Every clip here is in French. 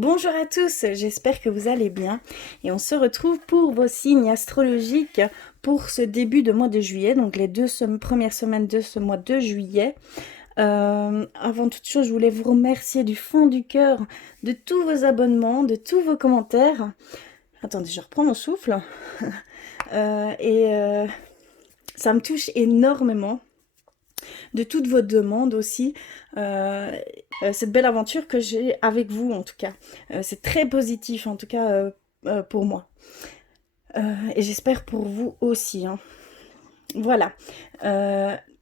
Bonjour à tous, j'espère que vous allez bien et on se retrouve pour vos signes astrologiques pour ce début de mois de juillet, donc les premières semaines de ce mois de juillet. Avant toute chose, je voulais vous remercier du fond du cœur de tous vos abonnements, de tous vos commentaires. Attendez, je reprends mon souffle. Ça me touche énormément de toutes vos demandes aussi. Cette belle aventure que j'ai avec vous en tout cas. C'est très positif en tout cas pour moi. Et j'espère pour vous aussi, hein. Voilà.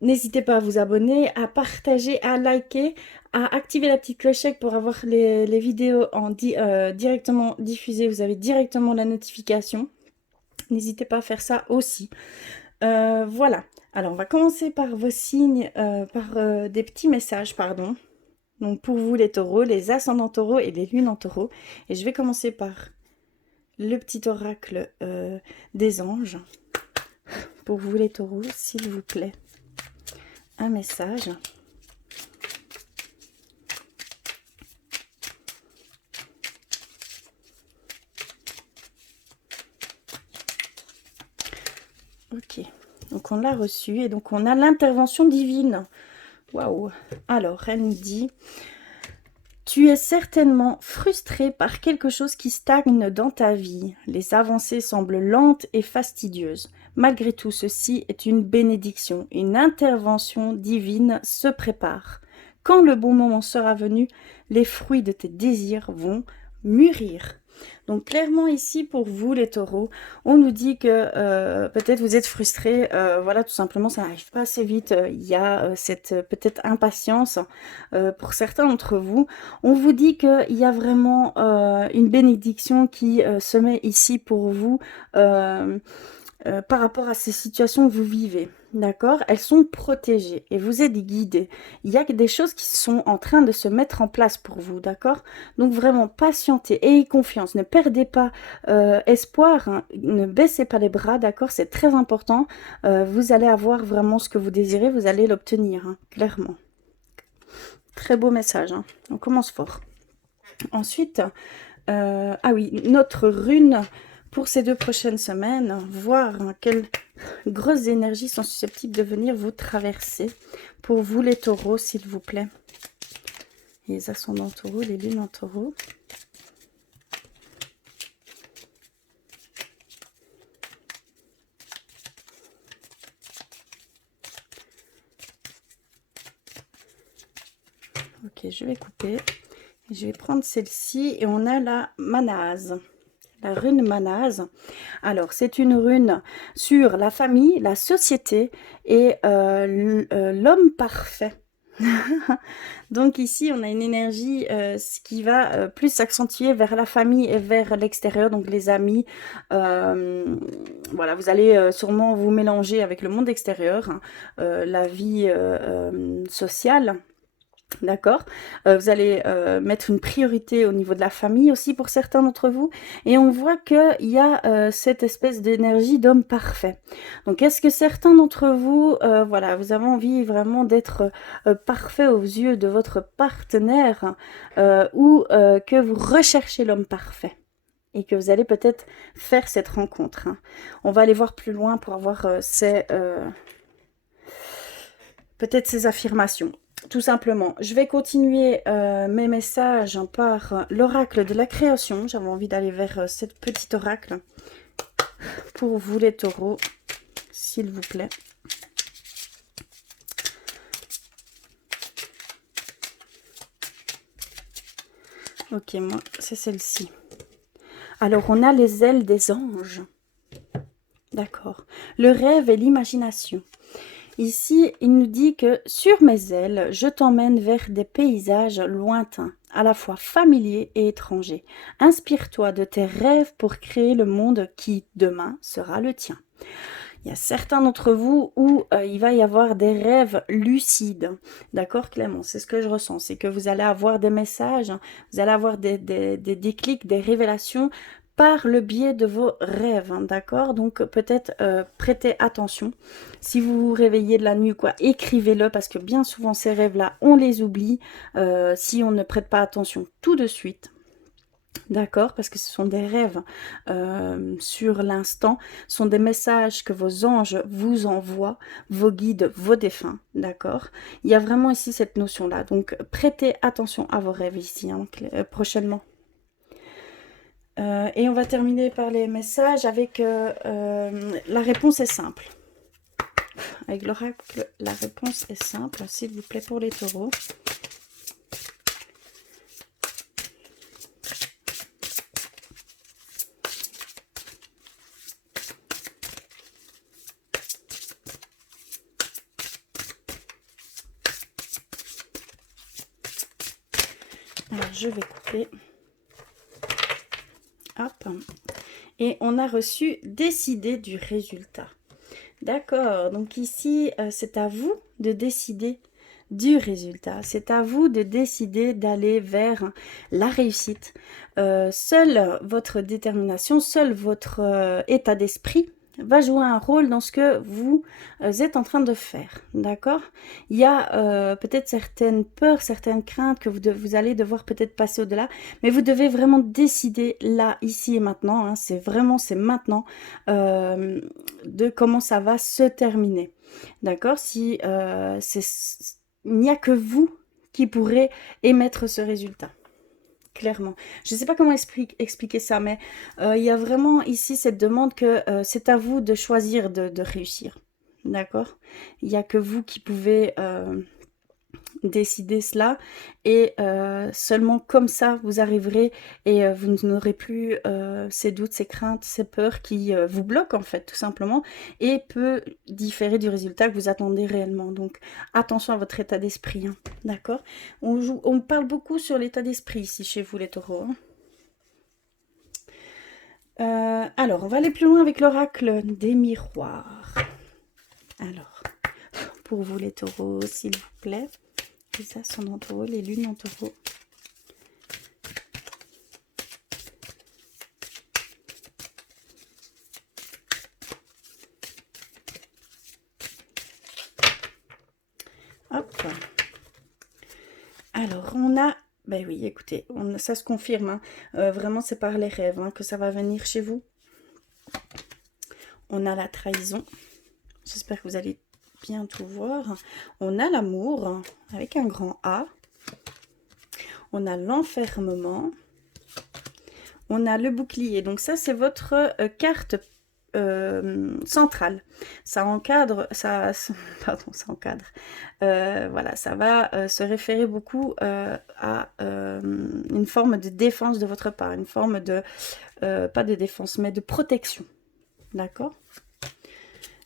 N'hésitez pas à vous abonner, à partager, à liker, à activer la petite clochette pour avoir les vidéos directement diffusées. Vous avez directement la notification. N'hésitez pas à faire ça aussi. Voilà. Alors, on va commencer par vos signes, par des petits messages, pardon. Donc, pour vous, les taureaux, les ascendants taureaux et les lunes en taureau. Et je vais commencer par le petit oracle des anges. Pour vous, les taureaux, s'il vous plaît. Un message. Ok. Donc, on l'a reçu. Et donc, on a l'intervention divine. Waouh. Alors, elle nous dit... Tu es certainement frustré par quelque chose qui stagne dans ta vie. Les avancées semblent lentes et fastidieuses. Malgré tout, ceci est une bénédiction. Une intervention divine se prépare. Quand le bon moment sera venu, les fruits de tes désirs vont mûrir. Donc clairement ici pour vous les taureaux, on nous dit que peut-être vous êtes frustrés, voilà tout simplement ça n'arrive pas assez vite, il y a cette peut-être impatience pour certains d'entre vous. On vous dit qu'il y a vraiment une bénédiction qui se met ici pour vous par rapport à ces situations que vous vivez. D'accord? Elles sont protégées et vous êtes guidés. Il y a des choses qui sont en train de se mettre en place pour vous. D'accord? Donc vraiment, patientez, ayez confiance. Ne perdez pas espoir. Hein, ne baissez pas les bras. D'accord? C'est très important. Vous allez avoir vraiment ce que vous désirez. Vous allez l'obtenir. Hein, clairement. Très beau message. Hein. On commence fort. Ensuite, ah oui, notre rune pour ces 2 prochaines semaines, voir quelles grosses énergies sont susceptibles de venir vous traverser. Pour vous les taureaux, s'il vous plaît. Les ascendants taureaux, les lunes en taureau. Ok, je vais couper. Je vais prendre celle-ci et on a la manase. La rune manase. Alors, c'est une rune sur la famille, la société et l'homme parfait. Donc ici, on a une énergie qui va plus s'accentuer vers la famille et vers l'extérieur, donc les amis. Voilà, vous allez sûrement vous mélanger avec le monde extérieur, hein, la vie sociale. D'accord, vous allez mettre une priorité au niveau de la famille aussi pour certains d'entre vous. Et on voit qu'il y a cette espèce d'énergie d'homme parfait. Donc, est-ce que certains d'entre vous, voilà, vous avez envie vraiment d'être parfait aux yeux de votre partenaire ou que vous recherchez l'homme parfait et que vous allez peut-être faire cette rencontre, hein. On va aller voir plus loin pour avoir peut-être ces affirmations. Tout simplement, je vais continuer mes messages par l'oracle de la création. J'avais envie d'aller vers cette petite oracle pour vous les taureaux, s'il vous plaît. Ok, moi, c'est celle-ci. Alors, on a les ailes des anges. D'accord. Le rêve et l'imagination. Ici, il nous dit que sur mes ailes, je t'emmène vers des paysages lointains, à la fois familiers et étrangers. Inspire-toi de tes rêves pour créer le monde qui, demain, sera le tien. Il y a certains d'entre vous où il va y avoir des rêves lucides. D'accord, Clément? C'est ce que je ressens. C'est que vous allez avoir des messages, vous allez avoir des déclics, des révélations par le biais de vos rêves, hein, d'accord? Donc peut-être prêtez attention. Si vous vous réveillez de la nuit, quoi, écrivez-le parce que bien souvent ces rêves-là, on les oublie si on ne prête pas attention tout de suite. D'accord? Parce que ce sont des rêves sur l'instant, ce sont des messages que vos anges vous envoient, vos guides, vos défunts, d'accord? Il y a vraiment ici cette notion-là. Donc, prêtez attention à vos rêves ici, hein, prochainement. Et on va terminer par les messages avec la réponse est simple. Avec l'oracle, la réponse est simple, s'il vous plaît, pour les taureaux. Alors, je vais couper. Hop. Et on a reçu décider du résultat. D'accord, donc ici, c'est à vous de décider du résultat. C'est à vous de décider d'aller vers la réussite. Seule votre détermination, seul votre état d'esprit va jouer un rôle dans ce que vous êtes en train de faire. D'accord? Il y a peut-être certaines peurs, certaines craintes que vous allez devoir peut-être passer au-delà, mais vous devez vraiment décider là, ici et maintenant, hein, c'est maintenant, de comment ça va se terminer. D'accord? Si il n'y a que vous qui pourrez émettre ce résultat. Clairement. Je ne sais pas comment expliquer ça, mais il y a vraiment ici cette demande que c'est à vous de choisir de réussir. D'accord? Il n'y a que vous qui pouvez décider cela et seulement comme ça vous arriverez et vous n'aurez plus ces doutes, ces craintes, ces peurs qui vous bloquent en fait tout simplement et peut différer du résultat que vous attendez réellement. Donc attention à votre état d'esprit, hein, d'accord? On parle beaucoup sur l'état d'esprit ici chez vous les taureaux, hein. Alors on va aller plus loin avec l'oracle des miroirs. Alors pour vous les taureaux s'il vous plaît. Les ascendants en taureau, les lunes en taureau. Hop. Alors, on a... Ben oui, écoutez, ça se confirme. Hein. Vraiment, c'est par les rêves hein, que ça va venir chez vous. On a la trahison. J'espère que vous allez bien tout voir. On a l'amour, avec un grand A. On a l'enfermement. On a le bouclier. Donc ça, c'est votre carte centrale. Ça encadre, pardon, ça encadre. Voilà, ça va se référer beaucoup à une forme de défense de votre part, une forme de, pas de défense, mais de protection. D'accord?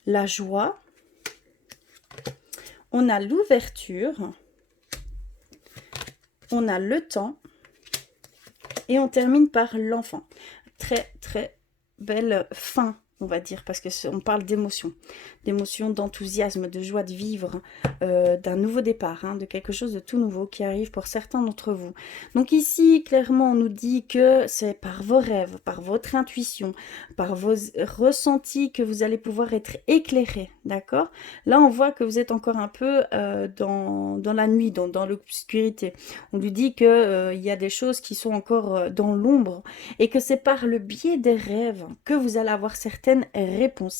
La joie. On a l'ouverture. On a le temps. Et on termine par l'enfant. Très, très belle fin, on va dire, parce qu'on parle d'émotion, d'enthousiasme, de joie de vivre, d'un nouveau départ, hein, de quelque chose de tout nouveau qui arrive pour certains d'entre vous. Donc ici, clairement, on nous dit que c'est par vos rêves, par votre intuition, par vos ressentis que vous allez pouvoir être éclairé, d'accord? Là, on voit que vous êtes encore un peu dans la nuit, dans l'obscurité. On lui dit que y a des choses qui sont encore dans l'ombre et que c'est par le biais des rêves que vous allez avoir certaines réponses,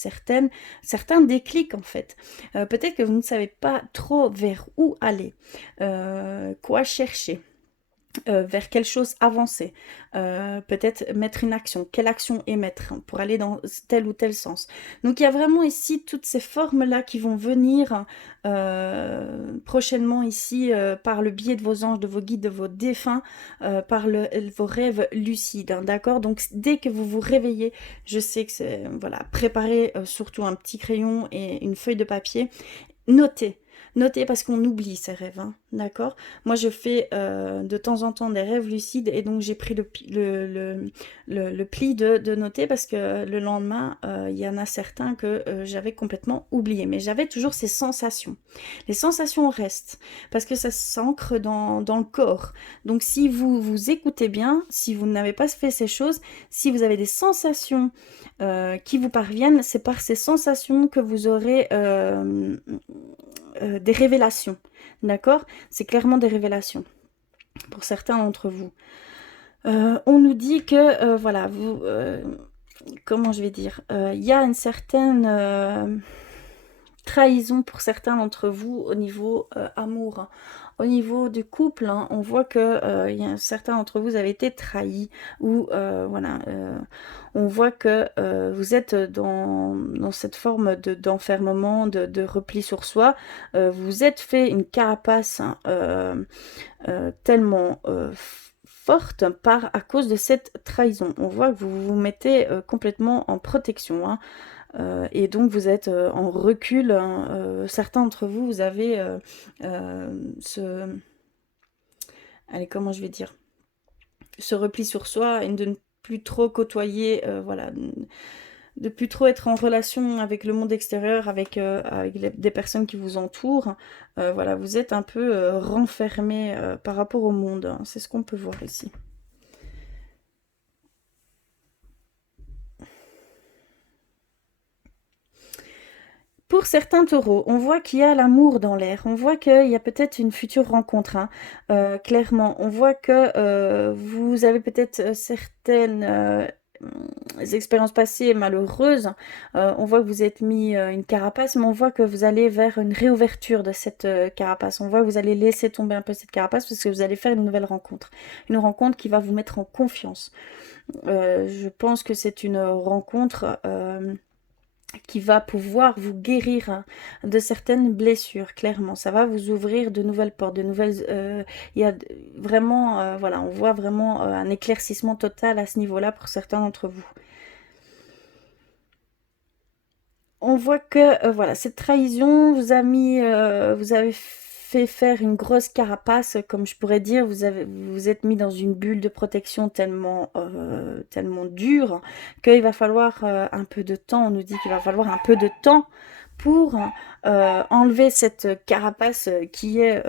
certains déclics en fait. Peut-être que vous ne savez pas trop vers où aller, quoi chercher. Vers quelle chose avancer, peut-être mettre une action, quelle action émettre pour aller dans tel ou tel sens. Donc il y a vraiment ici toutes ces formes-là qui vont venir prochainement ici par le biais de vos anges, de vos guides, de vos défunts, par vos rêves lucides, hein, d'accord? Donc dès que vous vous réveillez, je sais que c'est, voilà, préparez surtout un petit crayon et une feuille de papier, notez. Notez parce qu'on oublie ces rêves, hein, d'accord? Moi, je fais de temps en temps des rêves lucides et donc j'ai pris le pli de noter parce que le lendemain, il y en a certains que j'avais complètement oublié. Mais j'avais toujours ces sensations. Les sensations restent parce que ça s'ancre dans le corps. Donc, si vous vous écoutez bien, si vous n'avez pas fait ces choses, si vous avez des sensations qui vous parviennent, c'est par ces sensations que vous aurez des révélations, d'accord? C'est clairement des révélations pour certains d'entre vous. On nous dit que, voilà, vous, comment je vais dire, il y a une certaine trahison pour certains d'entre vous au niveau amour, hein. Au niveau du couple, hein, on voit que il y a certains d'entre vous avez été trahis ou voilà, on voit que vous êtes dans cette forme d'enfermement, de repli sur soi. Vous vous êtes fait une carapace, hein, tellement forte à cause de cette trahison. On voit que vous vous mettez complètement en protection, hein. Et donc vous êtes en recul, hein. Certains d'entre vous, vous avez ce... Allez, comment je vais dire? Ce repli sur soi et de ne plus trop côtoyer, voilà, de plus trop être en relation avec le monde extérieur, avec des personnes qui vous entourent. Voilà, vous êtes un peu renfermé par rapport au monde, hein. C'est ce qu'on peut voir ici. Pour certains taureaux, on voit qu'il y a l'amour dans l'air. On voit qu'il y a peut-être une future rencontre, hein. Clairement, on voit que vous avez peut-être certaines expériences passées malheureuses. On voit que vous êtes mis une carapace, mais on voit que vous allez vers une réouverture de cette carapace. On voit que vous allez laisser tomber un peu cette carapace parce que vous allez faire une nouvelle rencontre. Une rencontre qui va vous mettre en confiance. Je pense que c'est une rencontre qui va pouvoir vous guérir, hein, de certaines blessures, clairement. Ça va vous ouvrir de nouvelles portes, de nouvelles... il y a vraiment, voilà, on voit vraiment un éclaircissement total à ce niveau-là pour certains d'entre vous. On voit que, voilà, cette trahison vous a mis, vous avez fait faire une grosse carapace, comme je pourrais dire. Vous vous êtes mis dans une bulle de protection tellement dure qu'il va falloir un peu de temps. On nous dit qu'il va falloir un peu de temps pour enlever cette carapace qui est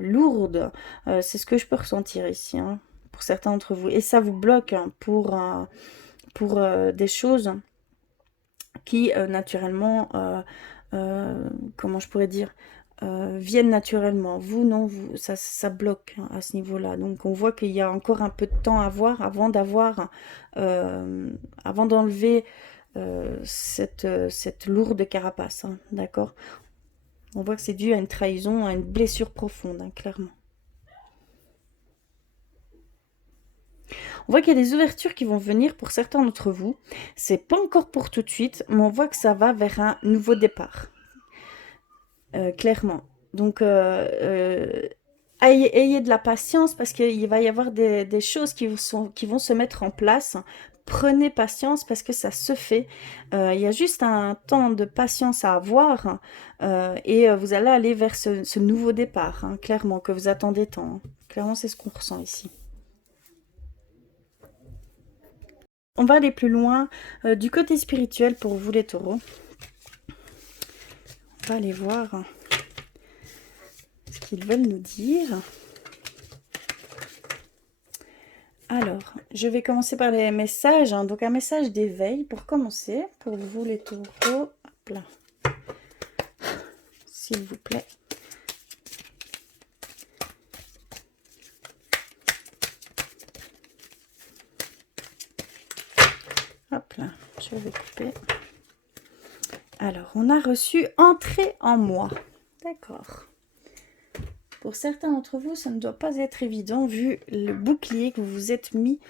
lourde. C'est ce que je peux ressentir ici, hein, pour certains d'entre vous. Et ça vous bloque, hein, pour des choses qui naturellement, comment je pourrais dire, viennent naturellement. Vous, non, ça bloque, hein, à ce niveau-là. Donc on voit qu'il y a encore un peu de temps à voir avant d'enlever cette lourde carapace, hein, d'accord? On voit que c'est dû à une trahison, à une blessure profonde, hein, clairement. On voit qu'il y a des ouvertures qui vont venir pour certains d'entre vous. C'est pas encore pour tout de suite, mais on voit que ça va vers un nouveau départ. Clairement. Donc, ayez de la patience parce qu'il va y avoir des choses qui vont se mettre en place. Prenez patience parce que ça se fait. Il y a juste un temps de patience à avoir, et vous allez aller vers ce nouveau départ, hein, clairement, que vous attendez tant, hein. Clairement, c'est ce qu'on ressent ici. On va aller plus loin du côté spirituel pour vous les taureaux. On va aller voir ce qu'ils veulent nous dire. Alors, je vais commencer par les messages, hein. Donc un message d'éveil pour commencer, pour vous les taureaux. Hop là. S'il vous plaît. Hop là, je vais couper. Alors, on a reçu entrer en moi. D'accord. Pour certains d'entre vous, ça ne doit pas être évident vu le bouclier que vous vous êtes mis.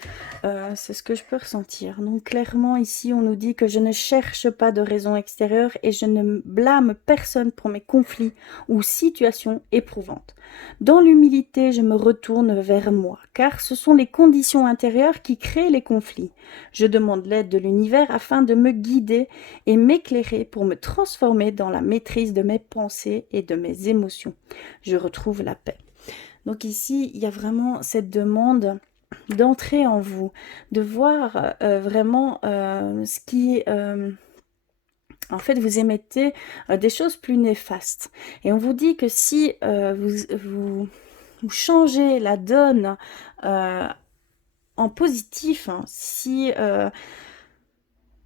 C'est ce que je peux ressentir. Donc clairement ici, on nous dit que je ne cherche pas de raison extérieure et je ne blâme personne pour mes conflits ou situations éprouvantes. Dans l'humilité, je me retourne vers moi, car ce sont les conditions intérieures qui créent les conflits. Je demande l'aide de l'univers afin de me guider et m'éclairer pour me transformer dans la maîtrise de mes pensées et de mes émotions. Je retrouve la paix. Donc ici, il y a vraiment cette demande d'entrer en vous, de voir vraiment ce qui est... en fait, vous émettez des choses plus néfastes. Et on vous dit que si vous changez la donne en positif, hein, si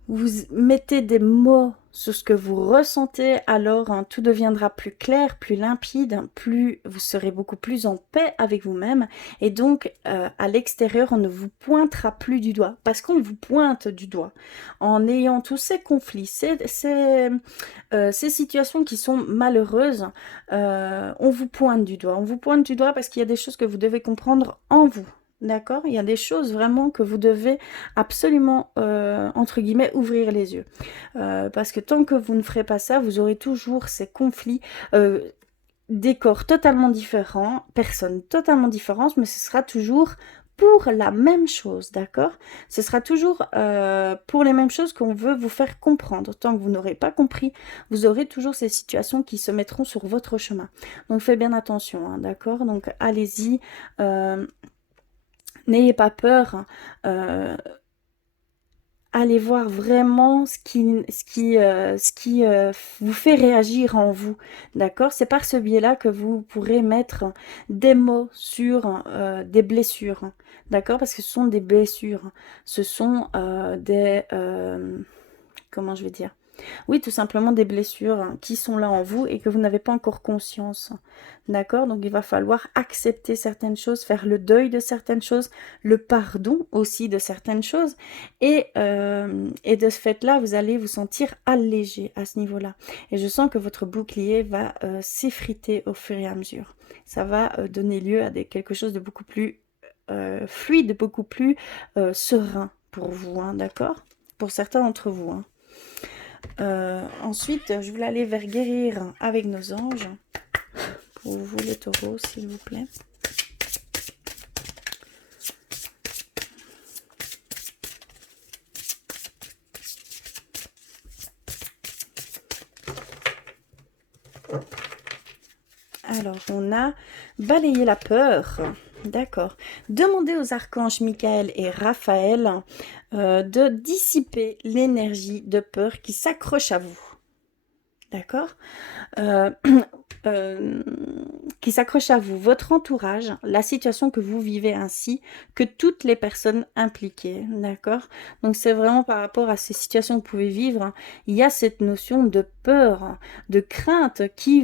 vous mettez des mots sur ce que vous ressentez, alors tout deviendra plus clair, plus limpide, plus vous serez beaucoup plus en paix avec vous-même. Et donc, à l'extérieur, on ne vous pointera plus du doigt, parce qu'on vous pointe du doigt. En ayant tous ces conflits, ces situations qui sont malheureuses, on vous pointe du doigt. On vous pointe du doigt parce qu'il y a des choses que vous devez comprendre en vous. D'accord? Il y a des choses vraiment que vous devez absolument, entre guillemets, ouvrir les yeux. Parce que tant que vous ne ferez pas ça, vous aurez toujours ces conflits, des corps totalement différents, personnes totalement différentes, mais ce sera toujours pour la même chose, d'accord? Ce sera toujours pour les mêmes choses qu'on veut vous faire comprendre. Tant que vous n'aurez pas compris, vous aurez toujours ces situations qui se mettront sur votre chemin. Donc faites bien attention, hein, d'accord? Donc allez-y, n'ayez pas peur. Allez voir vraiment ce qui vous fait réagir en vous, d'accord? C'est par ce biais-là que vous pourrez mettre des mots sur des blessures, d'accord? Parce que ce sont des blessures, ce sont comment je vais dire? Oui, tout simplement des blessures qui sont là en vous et que vous n'avez pas encore conscience. D'accord? Donc il va falloir accepter certaines choses, faire le deuil de certaines choses, le pardon aussi de certaines choses. Et de ce fait-là, vous allez vous sentir allégé à ce niveau-là. Et je sens que votre bouclier va s'effriter au fur et à mesure. Ça va donner lieu à quelque chose de beaucoup plus fluide, beaucoup plus serein pour vous, hein, d'accord? Pour certains d'entre vous, hein. Ensuite, je voulais aller vers guérir avec nos anges. Pour vous, les taureaux, s'il vous plaît. Alors, on a balayé la peur. D'accord. Demandez aux archanges Michael et Raphaël de dissiper l'énergie de peur qui s'accroche à vous. D'accord? euh, qui s'accroche à vous, votre entourage, la situation que vous vivez ainsi que toutes les personnes impliquées, d'accord? Donc c'est vraiment par rapport à ces situations que vous pouvez vivre, hein, il y a cette notion de peur, de crainte qui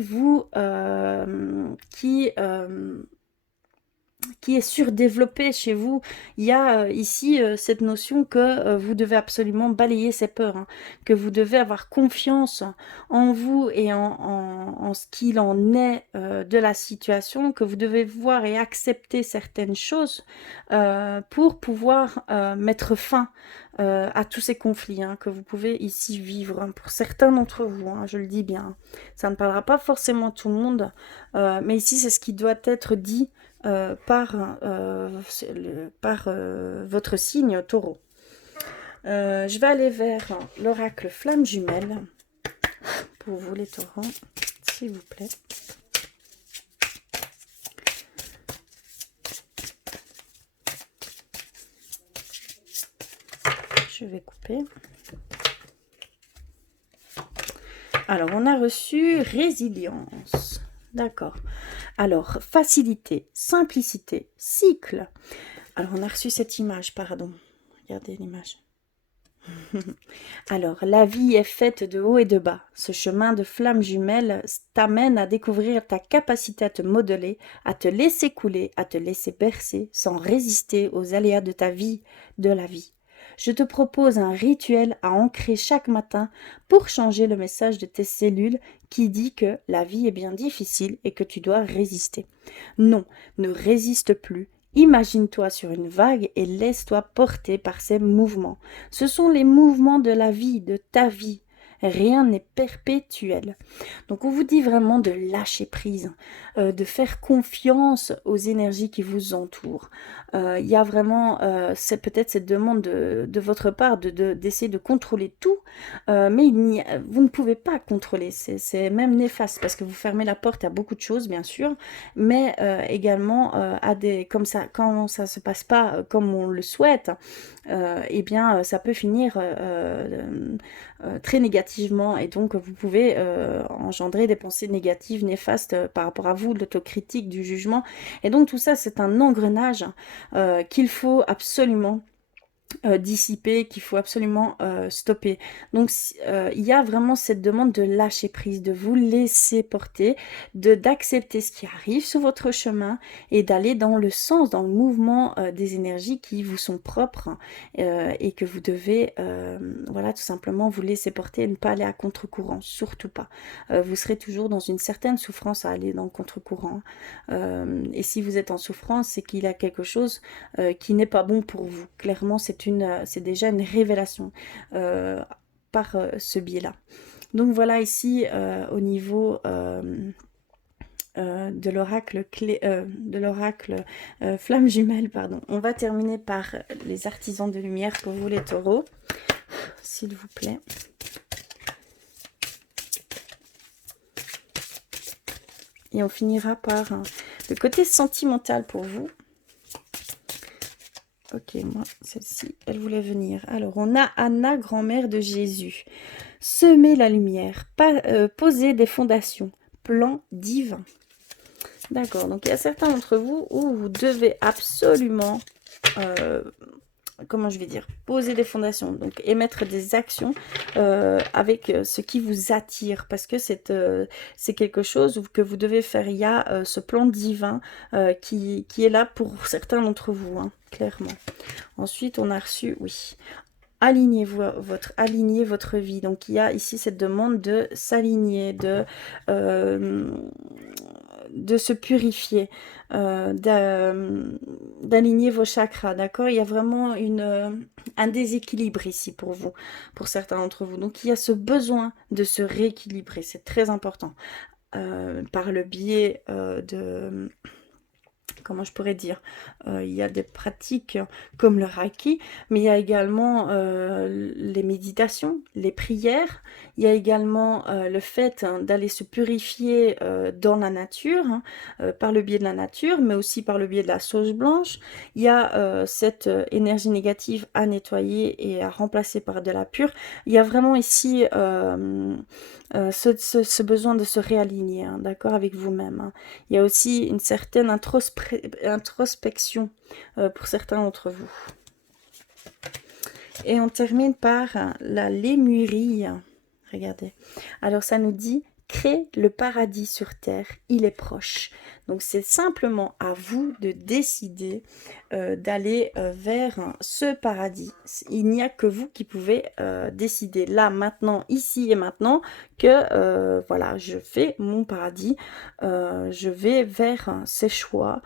est surdéveloppé chez vous. Il y a ici cette notion que vous devez absolument balayer ces peurs, hein, que vous devez avoir confiance en vous et en ce qu'il en est de la situation, que vous devez voir et accepter certaines choses pour pouvoir mettre fin à tous ces conflits, hein, que vous pouvez ici vivre, hein, pour certains d'entre vous, hein, je le dis bien. Ça ne parlera pas forcément à tout le monde, mais ici c'est ce qui doit être dit par votre signe taureau. Je vais aller vers l'oracle flamme jumelle pour vous les taureaux, s'il vous plaît. Je vais couper. Alors, on a reçu résilience. D'accord. Alors, facilité, simplicité, cycle. Alors, on a reçu cette image, pardon. Regardez l'image. Alors, la vie est faite de haut et de bas. Ce chemin de flamme jumelle t'amène à découvrir ta capacité à te modeler, à te laisser couler, à te laisser bercer, sans résister aux aléas de ta vie, de la vie. Je te propose un rituel à ancrer chaque matin pour changer le message de tes cellules qui dit que la vie est bien difficile et que tu dois résister. Non, ne résiste plus. Imagine-toi sur une vague et laisse-toi porter par ces mouvements. Ce sont les mouvements de la vie, de ta vie. Rien n'est perpétuel. Donc on vous dit vraiment de lâcher prise, de faire confiance aux énergies qui vous entourent. Il y a vraiment c'est peut-être cette demande de votre part d'essayer de contrôler tout, mais vous ne pouvez pas contrôler. C'est même néfaste parce que vous fermez la porte à beaucoup de choses, bien sûr, mais également comme ça, quand ça se passe pas comme on le souhaite, eh bien ça peut finir très négativement et donc vous pouvez engendrer des pensées négatives, néfastes par rapport à vous, de l'autocritique, du jugement. Et donc tout ça, c'est un engrenage qu'il faut absolument dissipé, qu'il faut absolument stopper. Donc il y a vraiment cette demande de lâcher prise, de vous laisser porter, d'accepter ce qui arrive sur votre chemin et d'aller dans le sens, dans le mouvement des énergies qui vous sont propres et que vous devez voilà, tout simplement vous laisser porter et ne pas aller à contre-courant, surtout pas. Vous serez toujours dans une certaine souffrance à aller dans le contre-courant. Et si vous êtes en souffrance, c'est qu'il y a quelque chose qui n'est pas bon pour vous. Clairement, c'est déjà une révélation par ce biais-là. Donc voilà ici au niveau de l'oracle flamme jumelle, pardon. On va terminer par les artisans de lumière pour vous les taureaux, s'il vous plaît. Et on finira par le côté sentimental pour vous. Ok, moi, celle-ci, elle voulait venir. Alors, on a Anna, grand-mère de Jésus. Semer la lumière, poser des fondations, plan divin. D'accord, donc il y a certains d'entre vous où vous devez absolument, comment je vais dire, poser des fondations, donc émettre des actions avec ce qui vous attire, parce que c'est quelque chose que vous devez faire. Il y a ce plan divin qui est là pour certains d'entre vous, hein, clairement. Ensuite, on a reçu, oui, alignez votre vie. Donc, il y a ici cette demande de s'aligner, de se purifier, d'aligner vos chakras, d'accord? Il y a vraiment un déséquilibre ici pour vous, pour certains d'entre vous. Donc, il y a ce besoin de se rééquilibrer, c'est très important, par le biais de... Comment je pourrais dire, il y a des pratiques comme le Reiki, mais il y a également les méditations, les prières, il y a également le fait d'aller se purifier dans la nature, par le biais de la nature, mais aussi par le biais de la sauge blanche. Il y a cette énergie négative à nettoyer et à remplacer par de la pure. Il y a vraiment ici ce besoin de se réaligner, hein, d'accord, avec vous-même, hein. Il y a aussi une certaine introspection pour certains d'entre vous. Et on termine par la lémurie. Regardez. Alors ça nous dit « Crée le paradis sur terre, il est proche ». Donc c'est simplement à vous de décider d'aller vers ce paradis. Il n'y a que vous qui pouvez décider là, maintenant, ici et maintenant, que voilà, je fais mon paradis, je vais vers ces choix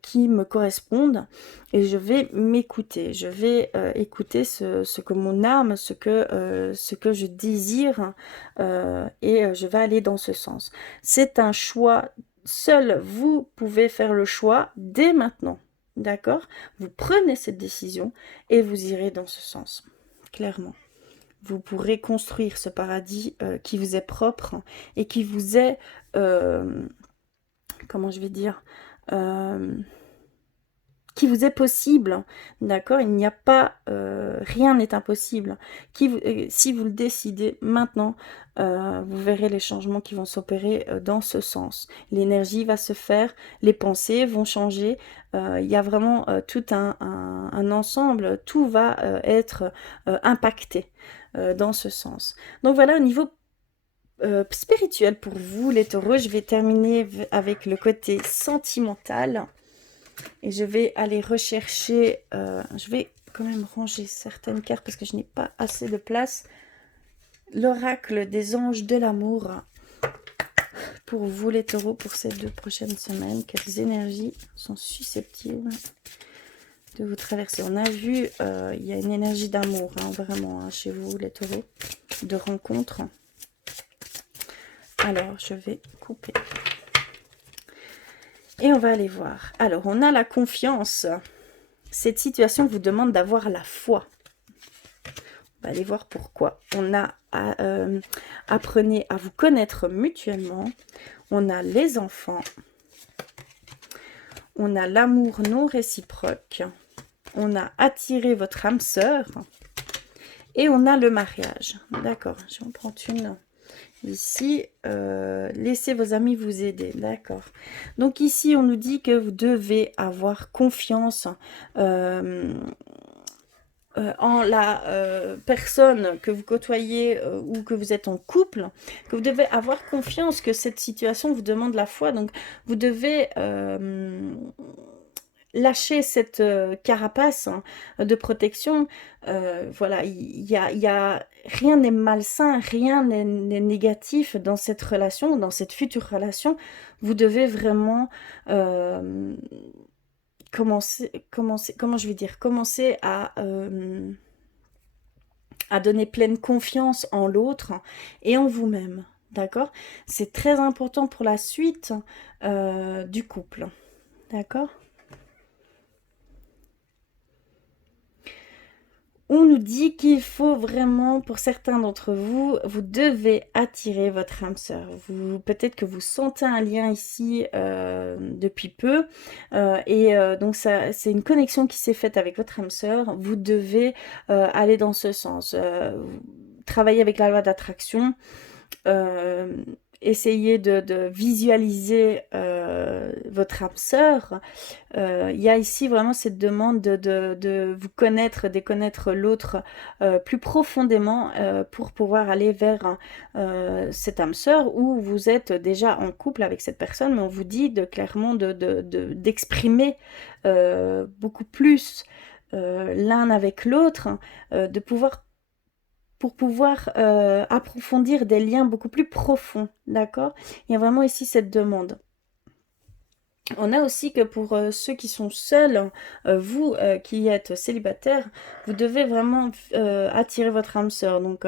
qui me correspondent et je vais m'écouter, je vais écouter ce que mon âme, ce que je désire et je vais aller dans ce sens. C'est un choix. Seul vous pouvez faire le choix dès maintenant, d'accord? Vous prenez cette décision et vous irez dans ce sens, clairement. Vous pourrez construire ce paradis qui vous est propre et qui vous est, comment je vais dire, qui vous est possible, d'accord? Il n'y a pas, rien n'est impossible. Si vous le décidez maintenant, vous verrez les changements qui vont s'opérer dans ce sens. L'énergie va se faire, les pensées vont changer. Il y a vraiment tout un ensemble, tout va être impacté dans ce sens. Donc voilà, au niveau spirituel pour vous, les taureaux, je vais terminer avec le côté sentimental. Et je vais aller rechercher, je vais quand même ranger certaines cartes parce que je n'ai pas assez de place. L'oracle des anges de l'amour pour vous les taureaux pour ces 2 prochaines semaines. Quelles énergies sont susceptibles de vous traverser? On a vu, il y a une énergie d'amour, hein, vraiment, hein, chez vous les taureaux, de rencontre. Alors, je vais couper. Et on va aller voir. Alors, on a la confiance. Cette situation vous demande d'avoir la foi. On va aller voir pourquoi. On a apprenez à vous connaître mutuellement. On a les enfants. On a l'amour non réciproque. On a attiré votre âme sœur. Et on a le mariage. D'accord, je vais en prendre une. Ici, laissez vos amis vous aider, d'accord. Donc ici, on nous dit que vous devez avoir confiance en la personne que vous côtoyez ou que vous êtes en couple, que vous devez avoir confiance que cette situation vous demande la foi. Donc, vous devez lâcher cette carapace hein, de protection. Voilà, il y a, rien n'est malsain, rien n'est négatif dans cette relation, dans cette future relation. Vous devez vraiment comment je vais dire, commencer à donner pleine confiance en l'autre et en vous-même. D'accord? C'est très important pour la suite du couple. D'accord? On nous dit qu'il faut vraiment, pour certains d'entre vous, vous devez attirer votre âme sœur. Peut-être que vous sentez un lien ici depuis peu, donc c'est une connexion qui s'est faite avec votre âme sœur. Vous devez aller dans ce sens, travailler avec la loi d'attraction. euh, Essayez de visualiser votre âme sœur. Il y a ici vraiment cette demande de vous connaître, de connaître l'autre plus profondément pour pouvoir aller vers cette âme sœur où vous êtes déjà en couple avec cette personne, mais on vous dit clairement d'exprimer beaucoup plus l'un avec l'autre, pour pouvoir approfondir des liens beaucoup plus profonds, d'accord? Il y a vraiment ici cette demande. On a aussi que pour ceux qui sont seuls, vous qui êtes célibataire, vous devez vraiment attirer votre âme sœur. Donc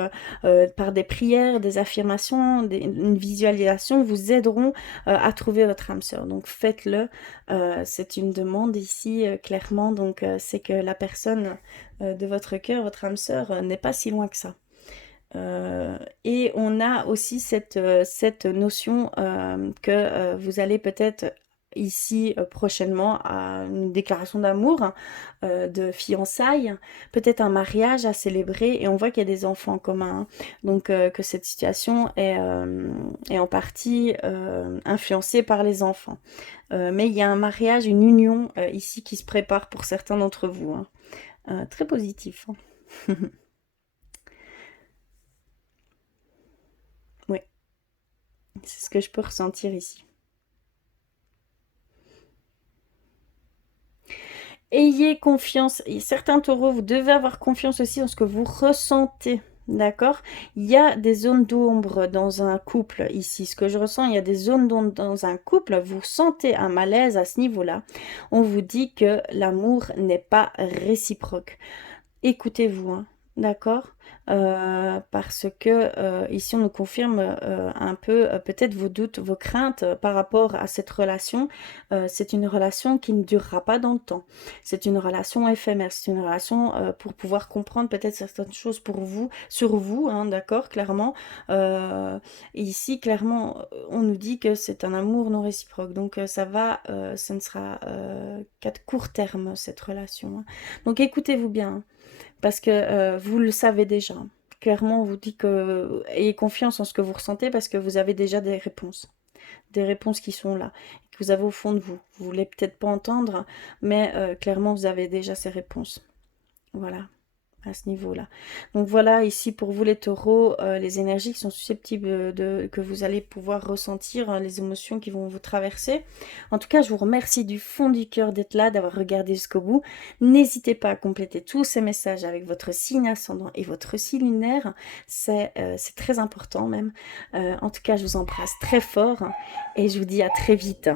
par des prières, des affirmations, une visualisation vous aideront à trouver votre âme sœur. Donc faites-le. C'est une demande ici clairement. Donc c'est que la personne de votre cœur, votre âme sœur, n'est pas si loin que ça. Et on a aussi cette notion que vous allez peut-être ici prochainement à une déclaration d'amour, de fiançailles, peut-être un mariage à célébrer et on voit qu'il y a des enfants en commun. Hein. Donc que cette situation est en partie influencée par les enfants. Mais il y a un mariage, une union ici qui se prépare pour certains d'entre vous. Hein. Très positif. Hein. Oui. C'est ce que je peux ressentir ici. Ayez confiance. Et certains taureaux, vous devez avoir confiance aussi en ce que vous ressentez. D'accord? Il y a des zones d'ombre dans un couple ici. Ce que je ressens, il y a des zones d'ombre dans un couple. Vous sentez un malaise à ce niveau-là. On vous dit que l'amour n'est pas réciproque. Écoutez-vous, hein, d'accord? Parce que ici on nous confirme un peu peut-être vos doutes, vos craintes par rapport à cette relation. C'est une relation qui ne durera pas dans le temps. C'est une relation éphémère. C'est une relation pour pouvoir comprendre peut-être certaines choses pour vous, sur vous, hein, d'accord, clairement. Et ici, clairement, on nous dit que c'est un amour non réciproque. Donc ce ne sera qu'à court terme cette relation. Hein. Donc écoutez-vous bien. Hein. Parce que vous le savez déjà. Clairement, on vous dit que ayez confiance en ce que vous ressentez parce que vous avez déjà des réponses. Des réponses qui sont là, que vous avez au fond de vous. Vous voulez peut-être pas entendre, mais clairement, vous avez déjà ces réponses. Voilà, à ce niveau-là. Donc voilà, ici pour vous les taureaux, les énergies qui sont susceptibles que vous allez pouvoir ressentir, hein, les émotions qui vont vous traverser. En tout cas, je vous remercie du fond du cœur d'être là, d'avoir regardé jusqu'au bout. N'hésitez pas à compléter tous ces messages avec votre signe ascendant et votre signe lunaire. C'est très important même. En tout cas, je vous embrasse très fort et je vous dis à très vite.